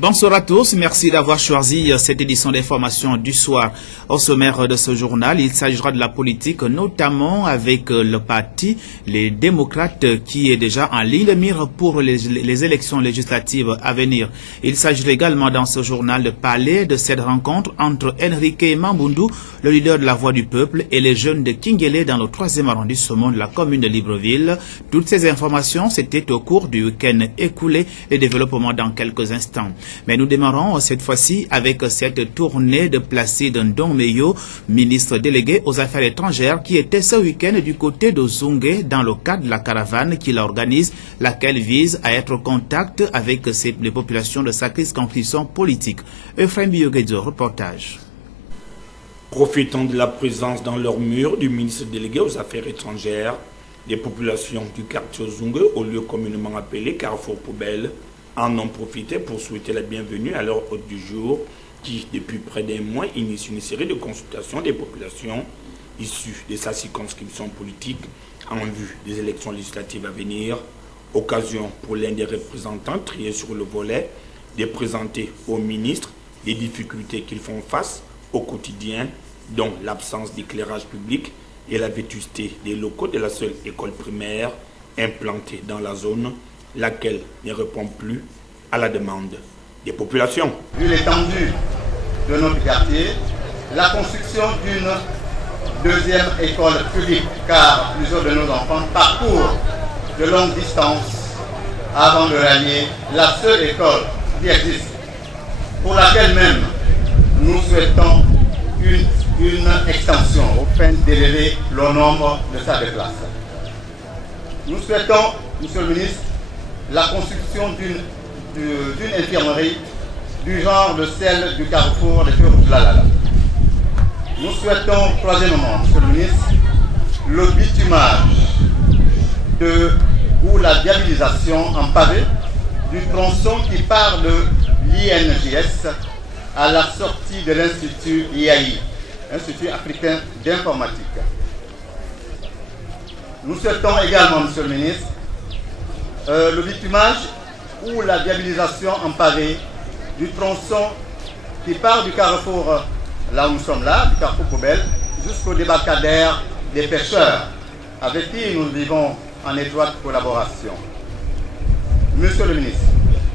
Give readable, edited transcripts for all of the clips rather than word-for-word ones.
Bonsoir à tous, merci d'avoir choisi cette édition d'information du soir. Au sommaire de ce journal, il s'agira de la politique, notamment avec le parti Les Démocrates qui est déjà en ligne de mire pour les élections législatives à venir. Il s'agit également dans ce journal de parler de cette rencontre entre Enrique Mambundu, le leader de la Voix du Peuple, et les jeunes de Kingele dans le 3e arrondissement de la commune de Libreville. Toutes ces informations, c'était au cours du week-end écoulé, les développements dans quelques instants. Mais nous démarrons cette fois-ci avec cette tournée de Placide Ndongmeyo, ministre délégué aux Affaires étrangères, qui était ce week-end du côté de Zungue dans le cadre de la caravane qu'il organise, laquelle vise à être en contact avec les populations de sa circonscription politique. Ephraim Bioguedzo, reportage. Profitant de la présence dans leurs murs du ministre délégué aux Affaires étrangères, des populations du quartier Zungue, au lieu communément appelé Carrefour Poubelle, en ont profité pour souhaiter la bienvenue à leur hôte du jour qui, depuis près d'un mois, initie une série de consultations des populations issues de sa circonscription politique en vue des élections législatives à venir. Occasion pour l'un des représentants triés sur le volet de présenter au ministre les difficultés qu'ils font face au quotidien, dont l'absence d'éclairage public et la vétusté des locaux de la seule école primaire implantée dans la zone, laquelle ne répond plus à la demande des populations. Vu l'étendue de notre quartier, la construction d'une deuxième école publique, car plusieurs de nos enfants parcourent de longues distances avant de rallier la seule école qui existe, pour laquelle même nous souhaitons une extension afin d'élever le nombre de salles de classe. Nous souhaitons, Monsieur le ministre, la construction d'une infirmerie du genre de celle du carrefour de Furulala. Nous souhaitons, troisièmement, Monsieur le ministre, le bitumage ou la viabilisation en pavé du tronçon qui part de l'INJS à la sortie de l'Institut IAI, Institut africain d'informatique. Nous souhaitons également, Monsieur le ministre, le bitumage ou la viabilisation en pavé du tronçon qui part du carrefour, là où nous sommes là, du carrefour Poubelle, jusqu'au débarcadère des pêcheurs, avec qui nous vivons en étroite collaboration. Monsieur le ministre,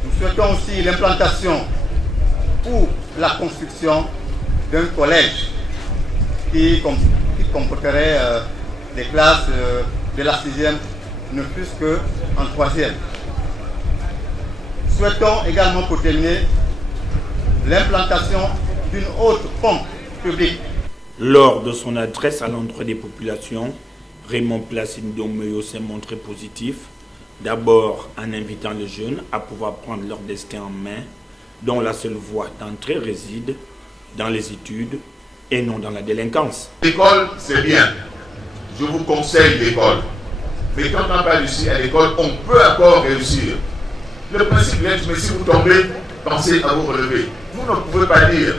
nous souhaitons aussi l'implantation ou la construction d'un collège qui comporterait des classes de la 6e, ne plus qu'en 3e. Souhaitons également, pour terminer, l'implantation d'une autre pompe publique. Lors de son adresse à l'endroit des populations, Raymond Placide Ndongmeyo s'est montré positif, d'abord en invitant les jeunes à pouvoir prendre leur destin en main, dont la seule voie d'entrée réside dans les études et non dans la délinquance. L'école, c'est bien. Je vous conseille l'école. Mais quand on n'a pas réussi à l'école, on peut encore réussir. Le principe est, mais si vous tombez, pensez à vous relever. Vous ne pouvez pas dire,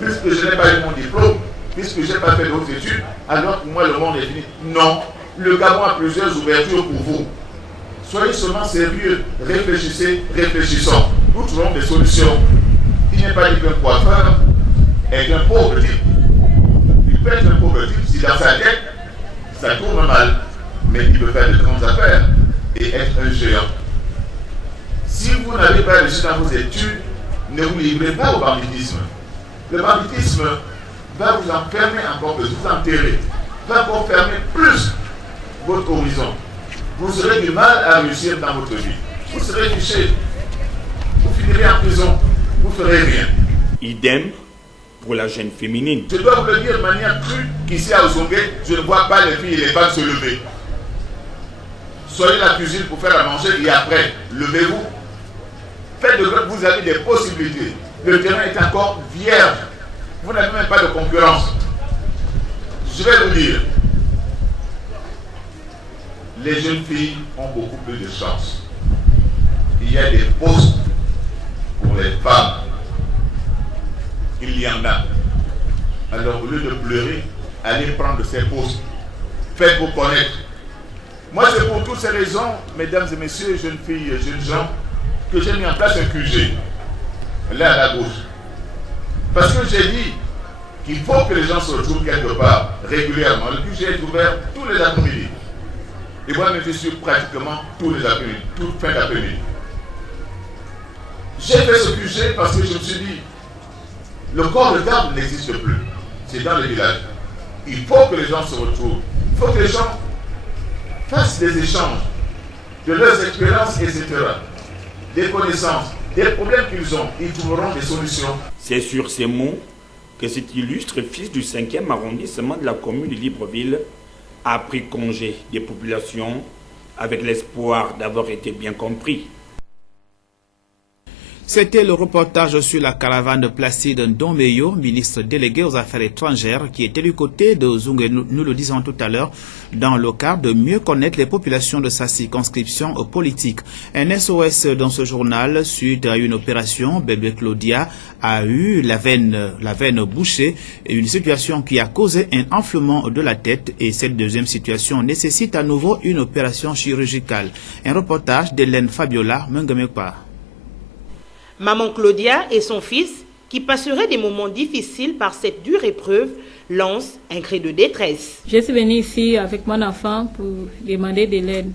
puisque je n'ai pas eu mon diplôme, puisque je n'ai pas fait d'autres études, alors pour moi le monde est fini. Non, le Gabon a plusieurs ouvertures pour vous. Soyez seulement sérieux, réfléchissez, réfléchissons. Nous trouvons des solutions. Il n'est pas dit qu'un coiffeur est un pauvre type. Il peut être un pauvre type si dans sa tête, ça tourne mal. Mais il peut faire de grandes affaires et être un géant. Si vous n'avez pas réussi dans vos études, ne vous livrez pas au banditisme. Le banditisme va vous enfermer encore plus, vous enterrer, va encore fermer plus votre horizon. Vous aurez du mal à réussir dans votre vie. Vous serez fiché. Vous finirez en prison. Vous ne ferez rien. Idem pour la jeune féminine. Je dois vous le dire de manière crue qu'ici à Ozongue, je ne vois pas les filles et les femmes se lever. Soyez la cuisine pour faire à manger et après, levez-vous. Faites de que vous avez des possibilités. Le terrain est encore vierge. Vous n'avez même pas de concurrence. Je vais vous dire, les jeunes filles ont beaucoup plus de chance. Il y a des postes pour les femmes. Il y en a. Alors au lieu de pleurer, allez prendre ces postes. Faites-vous connaître. Moi, c'est pour toutes ces raisons, mesdames et messieurs, jeunes filles et jeunes gens, que j'ai mis en place un QG. là à la gauche. Parce que j'ai dit qu'il faut que les gens se retrouvent quelque part régulièrement. Le QG est ouvert tous les après-midi. Et moi, je suis pratiquement tous les après-midi, toute fin d'après-midi. J'ai fait ce QG parce que je me suis dit, le corps de garde n'existe plus. C'est dans les villages. Il faut que les gens se retrouvent. Il faut que les gens fassent des échanges de leurs expériences, etc. Des connaissances, des problèmes qu'ils ont. Ils trouveront des solutions. C'est sur ces mots que cet illustre fils du 5e arrondissement de la commune de Libreville a pris congé des populations avec l'espoir d'avoir été bien compris. C'était le reportage sur la caravane de Placide Ndomeyo, ministre délégué aux Affaires étrangères, qui était du côté de Zungue, nous le disons tout à l'heure, dans le cadre de mieux connaître les populations de sa circonscription politique. Un SOS dans ce journal, suite à une opération, bébé Claudia a eu la veine bouchée, une situation qui a causé un enflement de la tête, et cette deuxième situation nécessite à nouveau une opération chirurgicale. Un reportage d'Hélène Fabiola Mengamekpa. Maman Claudia et son fils, qui passeraient des moments difficiles par cette dure épreuve, lancent un cri de détresse. Je suis venue ici avec mon enfant pour demander de l'aide.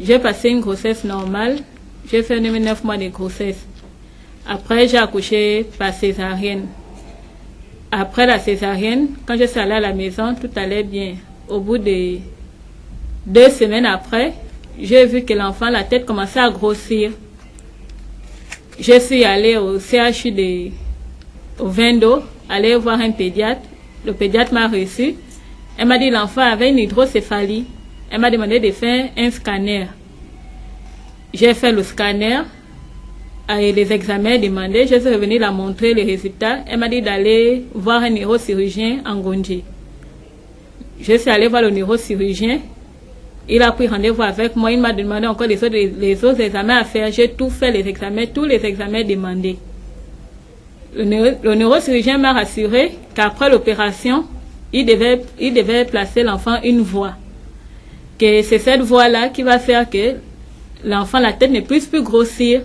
J'ai passé une grossesse normale. J'ai fait 9 mois de grossesse. Après, j'ai accouché par césarienne. Après la césarienne, quand je suis allée à la maison, tout allait bien. Au bout de 2 semaines après, j'ai vu que l'enfant, la tête commençait à grossir. Je suis allée au CHU au Vendo, aller voir un pédiatre. Le pédiatre m'a reçu. Elle m'a dit que l'enfant avait une hydrocéphalie. Elle m'a demandé de faire un scanner. J'ai fait le scanner et les examens demandés. Je suis revenue la montrer les résultats. Elle m'a dit d'aller voir un neurochirurgien en Gondji. Je suis allée voir le neurochirurgien. Il a pris rendez-vous avec moi, il m'a demandé encore les autres examens à faire. J'ai tout fait, tous les examens demandés. Le neurochirurgien m'a rassuré qu'après l'opération, il devait placer l'enfant une voie. Que c'est cette voie-là qui va faire que l'enfant, la tête ne puisse plus grossir.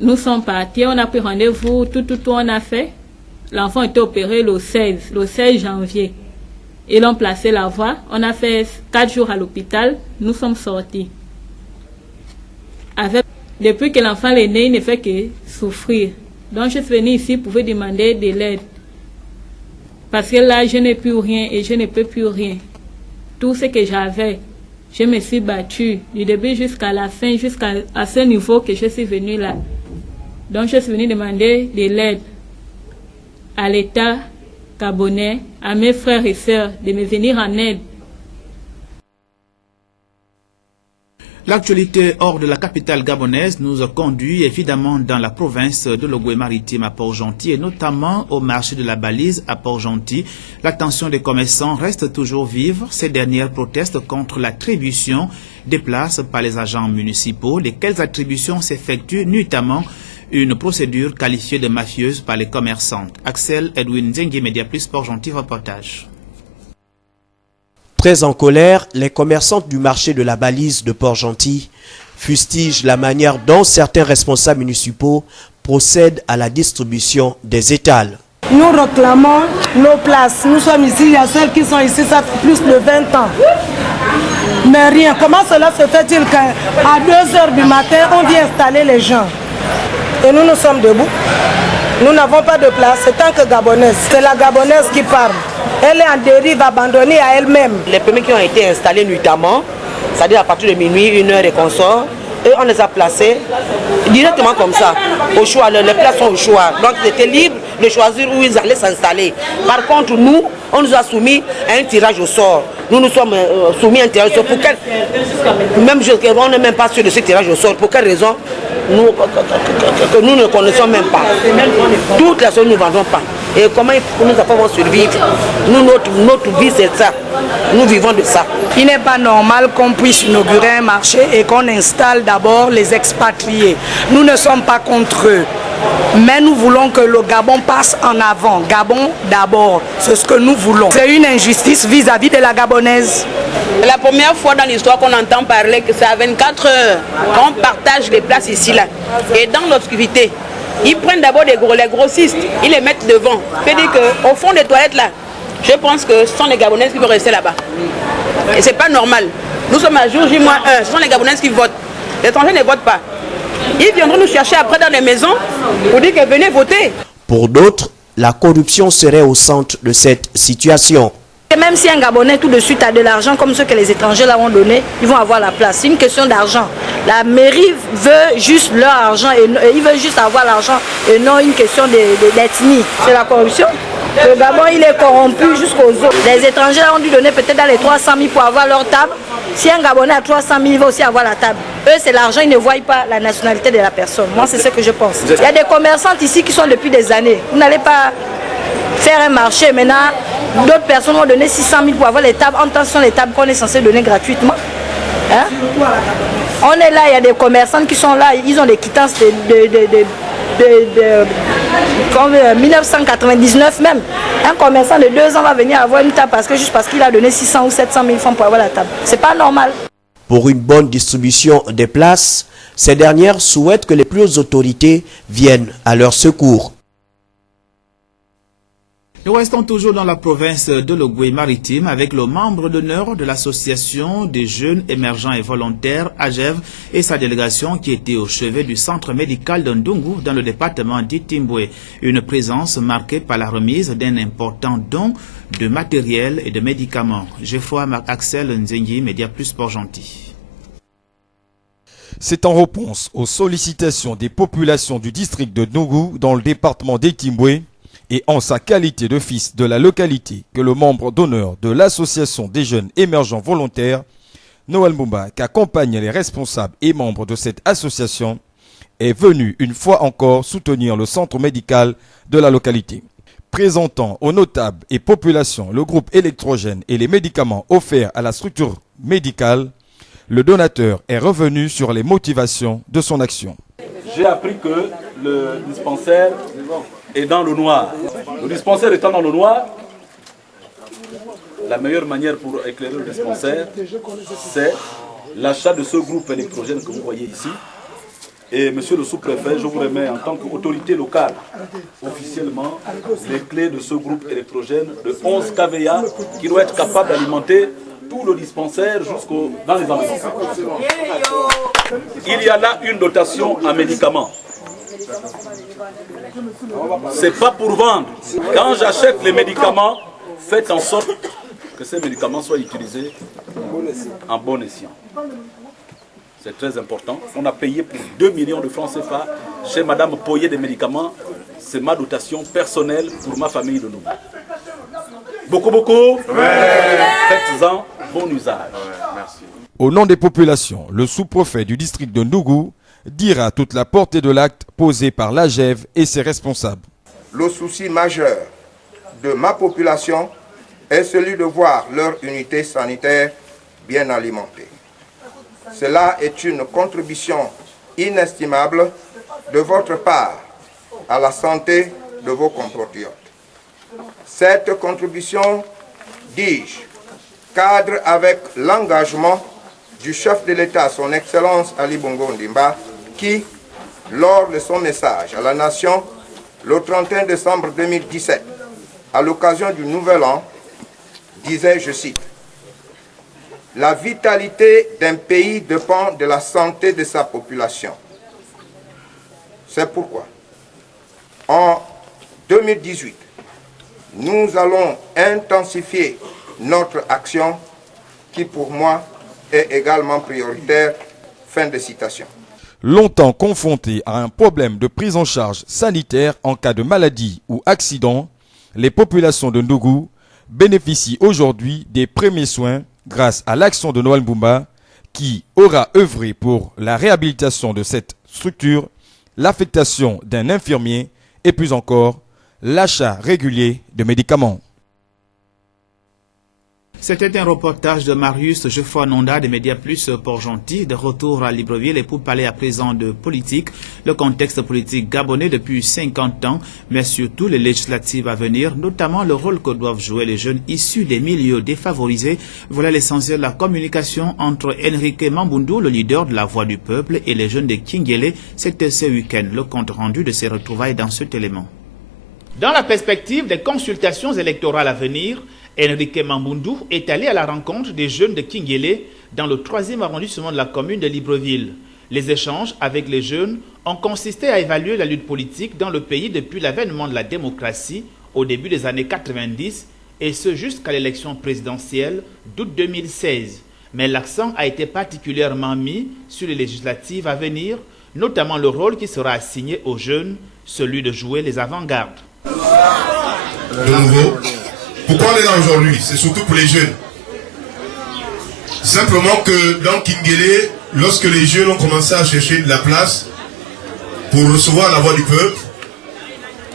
Nous sommes partis, on a pris rendez-vous, tout on a fait. L'enfant était opéré le 16 janvier. Ils ont placé la voie. On a fait 4 jours à l'hôpital. Nous sommes sortis. Depuis que l'enfant est né, il ne fait que souffrir. Donc je suis venue ici pour vous demander de l'aide. Parce que là, je n'ai plus rien et je ne peux plus rien. Tout ce que j'avais, je me suis battue du début jusqu'à la fin, jusqu'à ce niveau que je suis venue là. Donc je suis venue demander de l'aide à l'État gabonais, à mes frères et sœurs de me venir en aide. L'actualité hors de la capitale gabonaise nous a conduit évidemment dans la province de l'Ogooué-Maritime à Port-Gentil et notamment au marché de la Balise à Port-Gentil. L'attention des commerçants reste toujours vive. Ces dernières protestent contre l'attribution des places par les agents municipaux, lesquelles attributions s'effectuent notamment une procédure qualifiée de mafieuse par les commerçantes. Axel Edwin Zengi, Média Plus, Port-Gentil, reportage. Très en colère, les commerçantes du marché de la Balise de Port-Gentil fustigent la manière dont certains responsables municipaux procèdent à la distribution des étals. Nous réclamons nos places. Nous sommes ici, il y a celles qui sont ici, ça fait plus de 20 ans. Mais rien. Comment cela se fait-il qu'à 2 h du matin, on vient installer les gens? Et nous sommes debout. Nous n'avons pas de place. C'est tant que gabonaise. C'est la gabonaise qui parle. Elle est en dérive, abandonnée à elle-même. Les premiers qui ont été installés nuitamment, c'est-à-dire à partir de minuit, 1 h et consort, et on les a placés directement comme ça, au choix. Les places sont au choix. Donc ils étaient libres de choisir où ils allaient s'installer. Par contre, nous, on nous a soumis à un tirage au sort. Nous nous sommes soumis à un tirage au sort. Pour quelle... Même on n'est même pas sûr de ce tirage au sort. Pour quelle raison que nous ne connaissons même pas. Toutes les choses nous ne vendons pas. Et comment nous allons survivre? Nous, notre vie, c'est ça. Nous vivons de ça. Il n'est pas normal qu'on puisse inaugurer un marché et qu'on installe d'abord les expatriés. Nous ne sommes pas contre eux. Mais nous voulons que le Gabon passe en avant. Gabon d'abord, c'est ce que nous voulons. C'est une injustice vis-à-vis de la Gabonaise. C'est la première fois dans l'histoire qu'on entend parler que c'est à 24 heures qu'on partage les places ici là. Et dans l'obscurité, ils prennent d'abord les grossistes, ils les mettent devant. C'est-à-dire qu'au fond des toilettes là, je pense que ce sont les Gabonaises qui vont rester là-bas. Et c'est pas normal. Nous sommes à jour J-1, ce sont les Gabonaises qui votent. Les étrangers ne votent pas. Ils viendront nous chercher après dans les maisons pour dire que venez voter. Pour d'autres, la corruption serait au centre de cette situation. Et même si un Gabonais tout de suite a de l'argent comme ceux que les étrangers leur ont donné, ils vont avoir la place. C'est une question d'argent. La mairie veut juste leur argent et ils veulent juste avoir l'argent et non une question d'ethnie. C'est la corruption. Le Gabon, il est corrompu jusqu'aux os. Les étrangers ont dû donner peut-être dans les 300 000 pour avoir leur table. Si un Gabonais a 300 000, il va aussi avoir la table. Eux, c'est l'argent, ils ne voient pas la nationalité de la personne. Moi, c'est ce que je pense. Il y a des commerçantes ici qui sont depuis des années. Vous n'allez pas faire un marché. Maintenant, d'autres personnes ont donné 600 000 pour avoir les tables. En tant que ce sont les tables qu'on est censé donner gratuitement. Hein? On est là, il y a des commerçantes qui sont là. Ils ont des quittances de 1999 même. Un commerçant de 2 ans va venir avoir une table juste parce qu'il a donné 600 ou 700 000 francs pour avoir la table. C'est pas normal. Pour une bonne distribution des places, ces dernières souhaitent que les plus hautes autorités viennent à leur secours. Nous restons toujours dans la province de l'Ogooué-Maritime avec le membre d'honneur de l'association des jeunes émergents et volontaires, AGEV, et sa délégation qui était au chevet du centre médical de Ndungu dans le département d'Itimboué. Une présence marquée par la remise d'un important don de matériel et de médicaments. Geoffroy Axel Nzengi, Média Plus Sport Gentil. C'est en réponse aux sollicitations des populations du district de Ndungu dans le département d'Itimboué et en sa qualité de fils de la localité que le membre d'honneur de l'association des jeunes émergents volontaires, Noël Mumba, qui accompagne les responsables et membres de cette association, est venu une fois encore soutenir le centre médical de la localité. Présentant aux notables et populations le groupe électrogène et les médicaments offerts à la structure médicale, le donateur est revenu sur les motivations de son action. J'ai appris que le dispensaire est dans le noir. Le dispensaire étant dans le noir, la meilleure manière pour éclairer le dispensaire, c'est l'achat de ce groupe électrogène que vous voyez ici. Et monsieur le sous-préfet, je vous remets en tant qu'autorité locale, officiellement, les clés de ce groupe électrogène de 11 kVA qui doit être capable d'alimenter tout le dispensaire jusqu'au dans les environs. Il y a là une dotation en médicaments. C'est pas pour vendre. Quand j'achète les médicaments, faites en sorte que ces médicaments soient utilisés en bon escient. C'est très important. On a payé pour 2 millions de francs CFA chez Madame Poyer des médicaments. C'est ma dotation personnelle pour ma famille de nous. Beaucoup. Faites-en bon usage. Merci. Au nom des populations, le sous-préfet du district de Ndungu dira toute la portée de l'acte posé par l'AGEV et ses responsables. Le souci majeur de ma population est celui de voir leur unité sanitaire bien alimentée. Cela est une contribution inestimable de votre part à la santé de vos compatriotes. Cette contribution, dis-je, cadre avec l'engagement du chef de l'État, son Excellence Ali Bongo Ondimba, qui, lors de son message à la nation le 31 décembre 2017, à l'occasion du Nouvel An, disait, je cite, « La vitalité d'un pays dépend de la santé de sa population. » C'est pourquoi, en 2018, nous allons intensifier notre action qui, pour moi, est également prioritaire. Fin de citation. Longtemps confrontés à un problème de prise en charge sanitaire en cas de maladie ou accident, les populations de Ndungu bénéficient aujourd'hui des premiers soins grâce à l'action de Noël Mumba qui aura œuvré pour la réhabilitation de cette structure, l'affectation d'un infirmier et plus encore l'achat régulier de médicaments. C'était un reportage de Marius Geoffroy-Nonda des Médias Plus Port-Gentil. De retour à Libreville et pour parler à présent de politique, le contexte politique gabonais depuis 50 ans, mais surtout les législatives à venir, notamment le rôle que doivent jouer les jeunes issus des milieux défavorisés. Voilà l'essentiel de la communication entre Enrique Mambundu, le leader de la Voix du Peuple, et les jeunes de Kingele. C'était ce week-end. Le compte rendu de ces retrouvailles dans cet élément. Dans la perspective des consultations électorales à venir, Enrique Mambundu est allé à la rencontre des jeunes de Kingele dans le 3e arrondissement de la commune de Libreville. Les échanges avec les jeunes ont consisté à évaluer la lutte politique dans le pays depuis l'avènement de la démocratie au début des années 90 et ce jusqu'à l'élection présidentielle d'août 2016. Mais l'accent a été particulièrement mis sur les législatives à venir, notamment le rôle qui sera assigné aux jeunes, celui de jouer les avant-gardes. De nouveau, pourquoi on est là aujourd'hui? C'est surtout pour les jeunes. Simplement que dans Kingele, lorsque les jeunes ont commencé à chercher de la place pour recevoir la voix du peuple,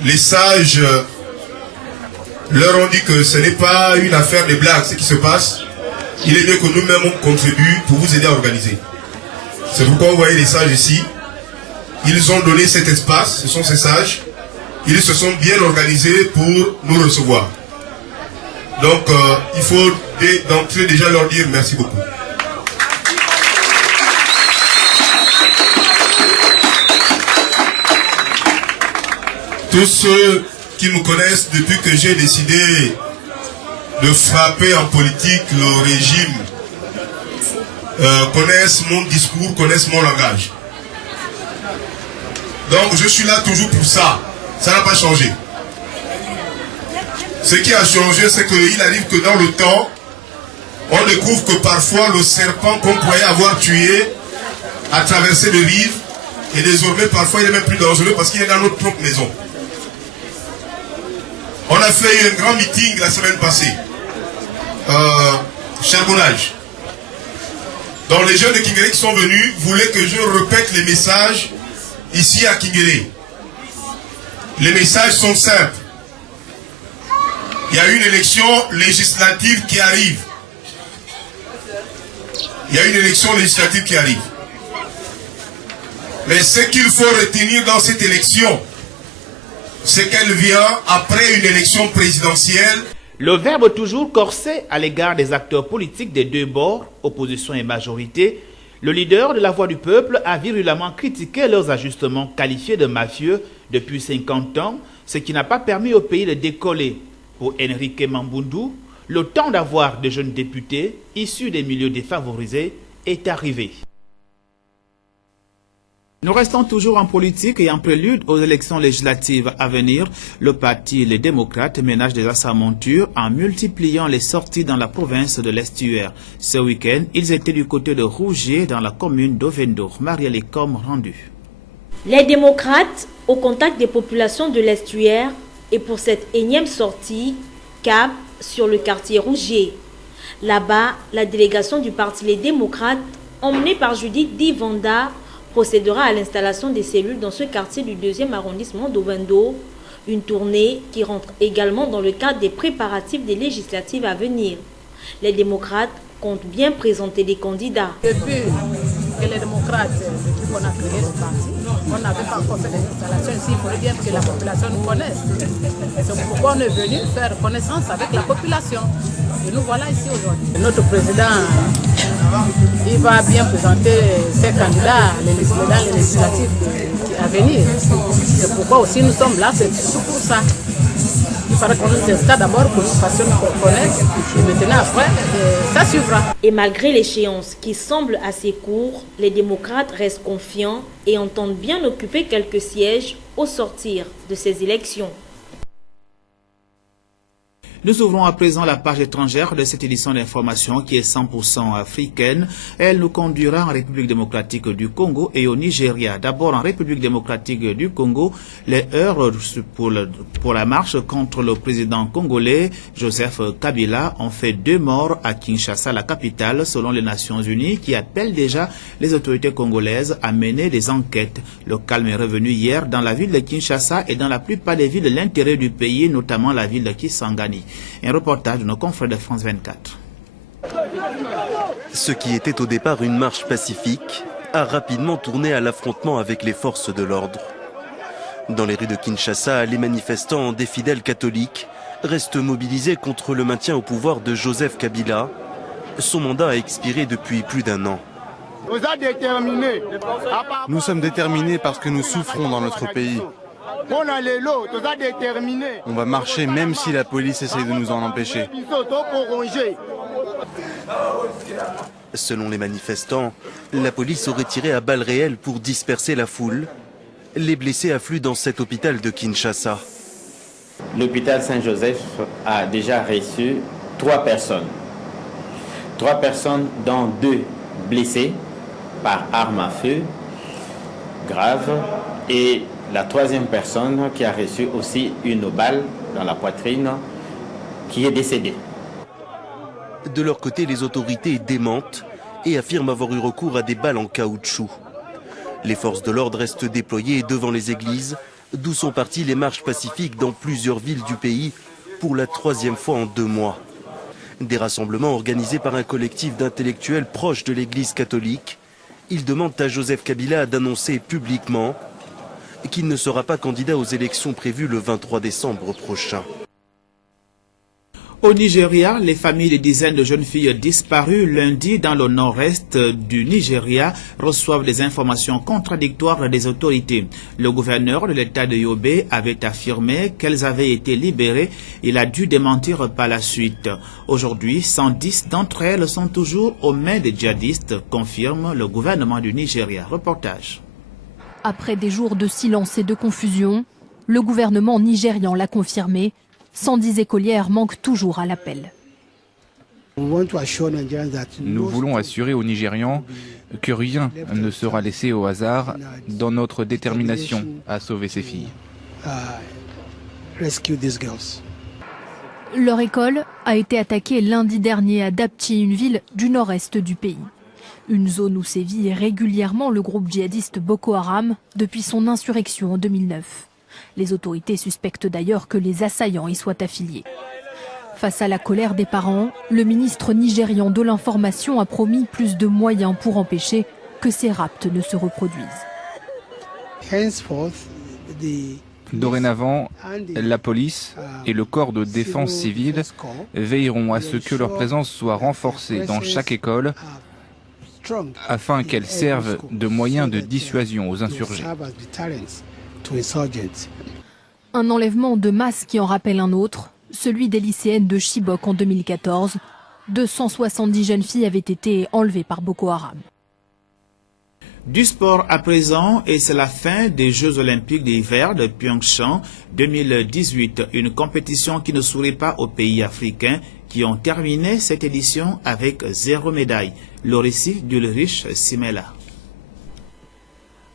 les sages leur ont dit que ce n'est pas une affaire de blague ce qui se passe. Il est mieux que nous-mêmes on contribue pour vous aider à organiser. C'est pourquoi vous voyez les sages ici. Ils ont donné cet espace, ce sont ces sages. Ils se sont bien organisés pour nous recevoir. Donc, il faut d'entrée déjà leur dire merci beaucoup. Tous ceux qui me connaissent depuis que j'ai décidé de frapper en politique le régime connaissent mon discours, connaissent mon langage. Donc, je suis là toujours pour ça. Ça n'a pas changé. Ce qui a changé, c'est qu'il arrive que dans le temps, on découvre que parfois le serpent qu'on croyait avoir tué a traversé le rive et désormais parfois il est même plus dangereux parce qu'il est dans notre propre maison. On a fait un grand meeting la semaine passée, charbonnage. Donc les jeunes de Kingele qui sont venus voulaient que je répète les messages ici à Kingele. Les messages sont simples. Il y a une élection législative qui arrive. Il y a une élection législative qui arrive. Mais ce qu'il faut retenir dans cette élection, c'est qu'elle vient après une élection présidentielle. Le verbe toujours corsé à l'égard des acteurs politiques des deux bords, opposition et majorité, le leader de la Voix du Peuple a virulemment critiqué leurs ajustements qualifiés de mafieux depuis 50 ans, ce qui n'a pas permis au pays de décoller. Pour Enrique Mambundu, le temps d'avoir de jeunes députés issus des milieux défavorisés est arrivé. Nous restons toujours en politique et en prélude aux élections législatives à venir. Le parti Les Démocrates ménage déjà sa monture en multipliant les sorties dans la province de l'Estuaire. Ce week-end, ils étaient du côté de Rougier dans la commune d'Ovendo. Marielle Lecom rendu. Les Démocrates, au contact des populations de l'Estuaire, et pour cette énième sortie, cap sur le quartier Rougier. Là-bas, la délégation du parti Les Démocrates, emmenée par Judith Divanda, procédera à l'installation des cellules dans ce quartier du 2e arrondissement d'Ovendo, une tournée qui rentre également dans le cadre des préparatifs des législatives à venir. Les démocrates comptent bien présenter des candidats. Depuis que les démocrates, depuis qu'on a créé ce parti, on n'avait pas encore fait des installations ici. Il faudrait bien que la population nous connaisse. C'est pourquoi on est venu faire connaissance avec la population. Et nous voilà ici aujourd'hui. Notre président, il va bien présenter ses candidats dans les législatives à venir. C'est pourquoi aussi nous sommes là, c'est tout pour ça. Il faudra qu'on nous installe d'abord, que nous fassions connaître, et maintenant après, ça suivra. Et malgré l'échéance qui semble assez courte, les démocrates restent confiants et entendent bien occuper quelques sièges au sortir de ces élections. Nous ouvrons à présent la page étrangère de cette édition d'information qui est 100% africaine. Elle nous conduira en République démocratique du Congo et au Nigeria. D'abord en République démocratique du Congo, les heures pour la marche contre le président congolais Joseph Kabila ont fait 2 morts à Kinshasa, la capitale, selon les Nations Unies, qui appellent déjà les autorités congolaises à mener des enquêtes. Le calme est revenu hier dans la ville de Kinshasa et dans la plupart des villes de l'intérieur du pays, notamment la ville de Kisangani. Un reportage de nos confrères de France 24. Ce qui était au départ une marche pacifique a rapidement tourné à l'affrontement avec les forces de l'ordre. Dans les rues de Kinshasa, les manifestants, des fidèles catholiques, restent mobilisés contre le maintien au pouvoir de Joseph Kabila. Son mandat a expiré depuis plus d'1 an. Nous sommes déterminés parce que nous souffrons dans notre pays. On va marcher même si la police essaye de nous en empêcher. Selon les manifestants, la police aurait tiré à balles réelles pour disperser la foule. Les blessés affluent dans cet hôpital de Kinshasa. L'hôpital Saint-Joseph a déjà reçu 3 personnes. 3 personnes dont 2 blessés par arme à feu grave et la 3e personne qui a reçu aussi une balle dans la poitrine qui est décédée. De leur côté, les autorités démentent et affirment avoir eu recours à des balles en caoutchouc. Les forces de l'ordre restent déployées devant les églises, d'où sont parties les marches pacifiques dans plusieurs villes du pays pour la 3e fois en 2 mois. Des rassemblements organisés par un collectif d'intellectuels proches de l'église catholique. Ils demandent à Joseph Kabila d'annoncer publiquement qu'il ne sera pas candidat aux élections prévues le 23 décembre prochain. Au Nigeria, les familles de dizaines de jeunes filles disparues lundi dans le nord-est du Nigeria reçoivent des informations contradictoires des autorités. Le gouverneur de l'État de Yobe avait affirmé qu'elles avaient été libérées. Il a dû démentir par la suite. Aujourd'hui, 110 d'entre elles sont toujours aux mains des djihadistes, confirme le gouvernement du Nigeria. Reportage. Après des jours de silence et de confusion, le gouvernement nigérian l'a confirmé. 110 écolières manquent toujours à l'appel. Nous voulons assurer aux Nigérians que rien ne sera laissé au hasard dans notre détermination à sauver ces filles. Leur école a été attaquée lundi dernier à Dapchi, une ville du nord-est du pays. Une zone où sévit régulièrement le groupe djihadiste Boko Haram depuis son insurrection en 2009. Les autorités suspectent d'ailleurs que les assaillants y soient affiliés. Face à la colère des parents, le ministre nigérian de l'information a promis plus de moyens pour empêcher que ces rapts ne se reproduisent. Dorénavant, la police et le corps de défense civile veilleront à ce que leur présence soit renforcée dans chaque école afin qu'elle serve de moyen de dissuasion aux insurgés. Un enlèvement de masse qui en rappelle un autre, celui des lycéennes de Chibok en 2014. 270 jeunes filles avaient été enlevées par Boko Haram. Du sport à présent, et c'est la fin des Jeux Olympiques d'hiver de Pyeongchang 2018, une compétition qui ne sourit pas aux pays africains qui ont terminé cette édition avec 0 médaille. Le récit d'Ulrich Simela.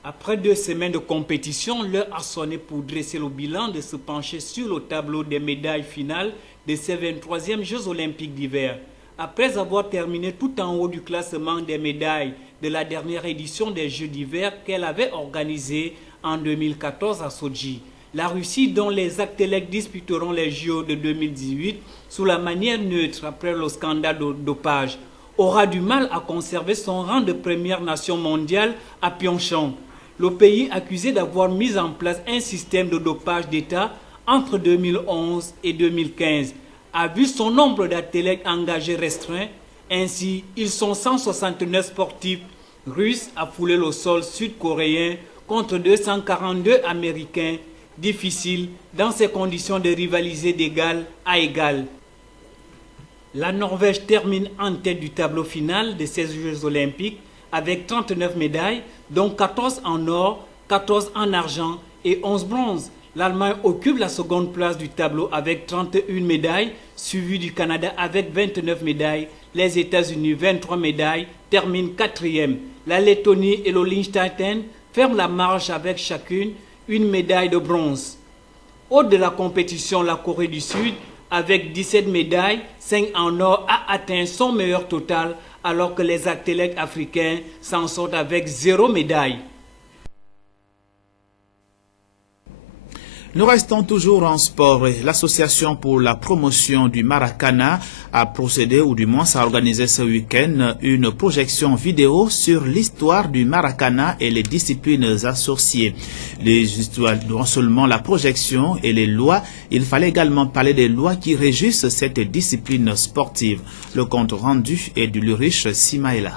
Après 2 semaines de compétition, l'heure a sonné pour dresser le bilan de se pencher sur le tableau des médailles finales de ces 23e Jeux Olympiques d'hiver. Après avoir terminé tout en haut du classement des médailles de la dernière édition des Jeux d'hiver qu'elle avait organisée en 2014 à Sochi, la Russie, dont les athlètes disputeront les Jeux de 2018 sous la manière neutre après le scandale de dopage, aura du mal à conserver son rang de première nation mondiale à Pyeongchang. Le pays accusé d'avoir mis en place un système de dopage d'État entre 2011 et 2015 a vu son nombre d'athlètes engagés restreint. Ainsi, ils sont 169 sportifs russes à fouler le sol sud-coréen contre 242 américains. Difficile dans ces conditions de rivaliser d'égal à égal. La Norvège termine en tête du tableau final de ces Jeux olympiques avec 39 médailles, dont 14 en or, 14 en argent et 11 bronzes. L'Allemagne occupe la seconde place du tableau avec 31 médailles, suivi du Canada avec 29 médailles. Les États-Unis, 23 médailles, terminent 4e. La Lettonie et le Liechtenstein ferment la marche avec chacune une médaille de bronze. Hôte de la compétition, la Corée du Sud, avec 17 médailles, 5 en or, a atteint son meilleur total, alors que les athlètes africains s'en sortent avec 0 médaille. Nous restons toujours en sport. L'Association pour la promotion du Maracana a procédé, ou du moins a organisé ce week-end, une projection vidéo sur l'histoire du Maracana et les disciplines associées. Non seulement la projection et les lois, il fallait également parler des lois qui régissent cette discipline sportive. Le compte rendu est du Lurich Simaela.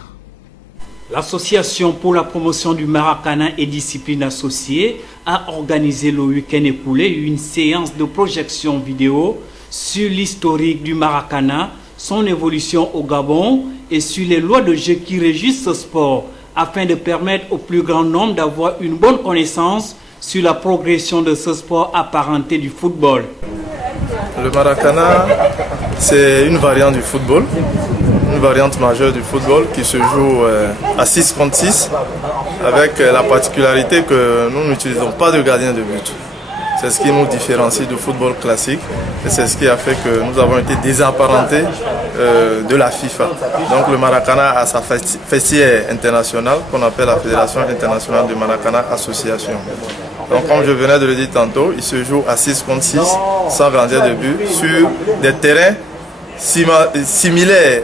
L'Association pour la promotion du Maracana et disciplines associées a organisé le week-end écoulé une séance de projection vidéo sur l'historique du Maracana, son évolution au Gabon et sur les lois de jeu qui régissent ce sport, afin de permettre au plus grand nombre d'avoir une bonne connaissance sur la progression de ce sport apparenté du football. Le Maracana, c'est une variante du football. Une variante majeure du football qui se joue à 6 contre 6 avec la particularité que nous n'utilisons pas de gardien de but. C'est ce qui nous différencie du football classique et c'est ce qui a fait que nous avons été désapparentés de la FIFA. Donc le Maracana a sa festière internationale qu'on appelle la Fédération internationale du Maracana Association. Donc comme je venais de le dire tantôt, il se joue à 6 contre 6 sans gardien de but sur des terrains similaires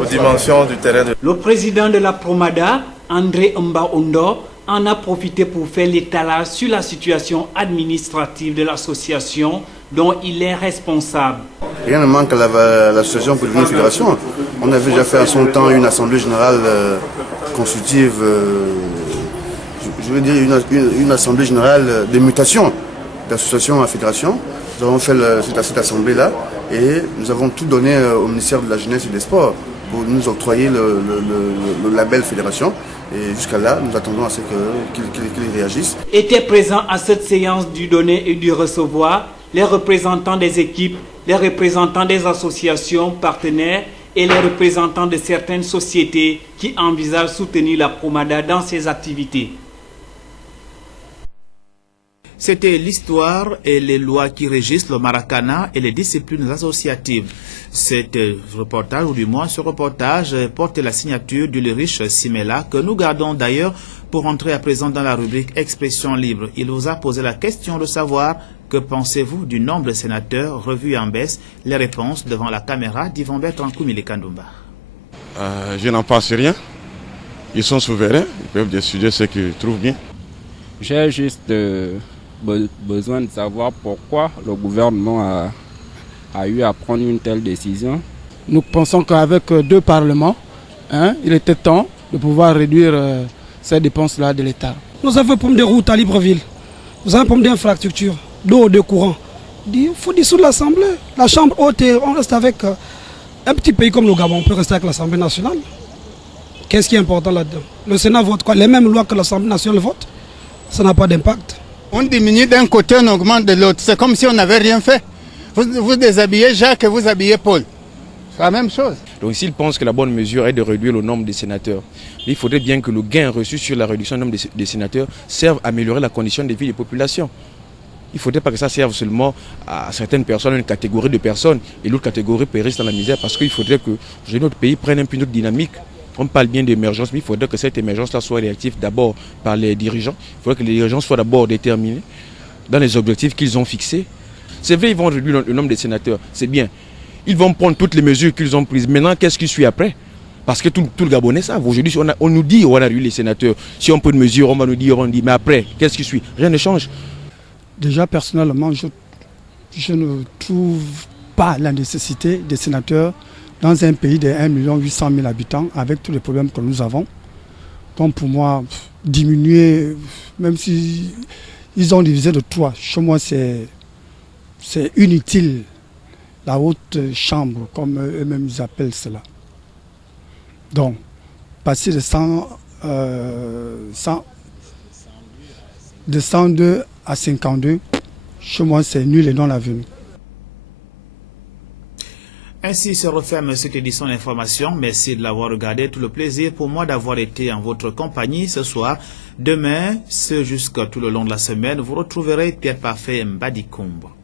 aux dimensions du terrain. Le président de la Promada, André Mbaondo, en a profité pour faire l'étalage sur la situation administrative de l'association dont il est responsable. Rien ne manque à l'association pour devenir fédération. On avait déjà fait à son temps une assemblée générale consultative, je veux dire une assemblée générale de mutation d'association à fédération. Nous avons fait cette assemblée-là et nous avons tout donné au ministère de la Jeunesse et des Sports pour nous octroyer le label fédération. Et jusqu'à là, nous attendons à ce qu'ils réagissent. Étaient présents à cette séance du donner et du recevoir les représentants des équipes, les représentants des associations partenaires et les représentants de certaines sociétés qui envisagent soutenir la Promada dans ses activités. C'était l'histoire et les lois qui régissent le Maracana et les disciplines associatives. Cet reportage, ou du moins ce reportage, porte la signature du Lurich Simela, que nous gardons d'ailleurs pour entrer à présent dans la rubrique Expression libre. Il vous a posé la question de savoir que pensez-vous du nombre de sénateurs revus en baisse. Les réponses devant la caméra d'Yvon Bertrand Koumile Kandoumba. Je n'en pense rien. Ils sont souverains, ils peuvent décider ce qu'ils trouvent bien. J'ai juste besoin de savoir pourquoi le gouvernement a eu à prendre une telle décision. Nous pensons qu'avec 2 parlements, il était temps de pouvoir réduire ces dépenses-là de l'État. Nous avons un problème de route à Libreville, nous avons un problème d'infrastructure, d'eau, de courant. Il faut dissoudre l'Assemblée, la Chambre haute, et on reste avec un petit pays comme le Gabon, on peut rester avec l'Assemblée nationale. Qu'est-ce qui est important là-dedans? Le Sénat vote quoi? Les mêmes lois que l'Assemblée nationale vote. Ça n'a pas d'impact. On diminue d'un côté, on augmente de l'autre. C'est comme si on n'avait rien fait. Vous déshabillez Jacques et vous habillez Paul. C'est la même chose. Donc s'ils pensent que la bonne mesure est de réduire le nombre des sénateurs, il faudrait bien que le gain reçu sur la réduction du nombre des sénateurs serve à améliorer la condition de vie des populations. Il ne faudrait pas que ça serve seulement à certaines personnes, une catégorie de personnes, et l'autre catégorie périsse dans la misère, parce qu'il faudrait que notre pays prenne un peu notre dynamique. On parle bien d'émergence, mais il faudrait que cette émergence-là soit réactive d'abord par les dirigeants. Il faudrait que les dirigeants soient d'abord déterminés dans les objectifs qu'ils ont fixés. C'est vrai, ils vont réduire le nombre des sénateurs, c'est bien. Ils vont prendre toutes les mesures qu'ils ont prises. Maintenant, qu'est-ce qui suit après? Parce que tout le Gabonais savent. Aujourd'hui, on nous dit on a réduit les sénateurs. Si on prend une mesure, on va nous dire, on dit, mais après, qu'est-ce qui suit? Rien ne change. Déjà, personnellement, je ne trouve pas la nécessité des sénateurs dans un pays de 1 800 000 habitants, avec tous les problèmes que nous avons. Donc pour moi, diminuer, même si ils ont divisé de 3, chez moi c'est inutile. La haute chambre, comme eux-mêmes ils appellent cela. Donc, passer de 102 à 52, chez moi, c'est nul et non l'avenir. Ainsi se referme cette édition d'information. Merci de l'avoir regardé. Tout le plaisir pour moi d'avoir été en votre compagnie ce soir. Demain, jusqu'à tout le long de la semaine, vous retrouverez Pierre Parfait Mbadikumba.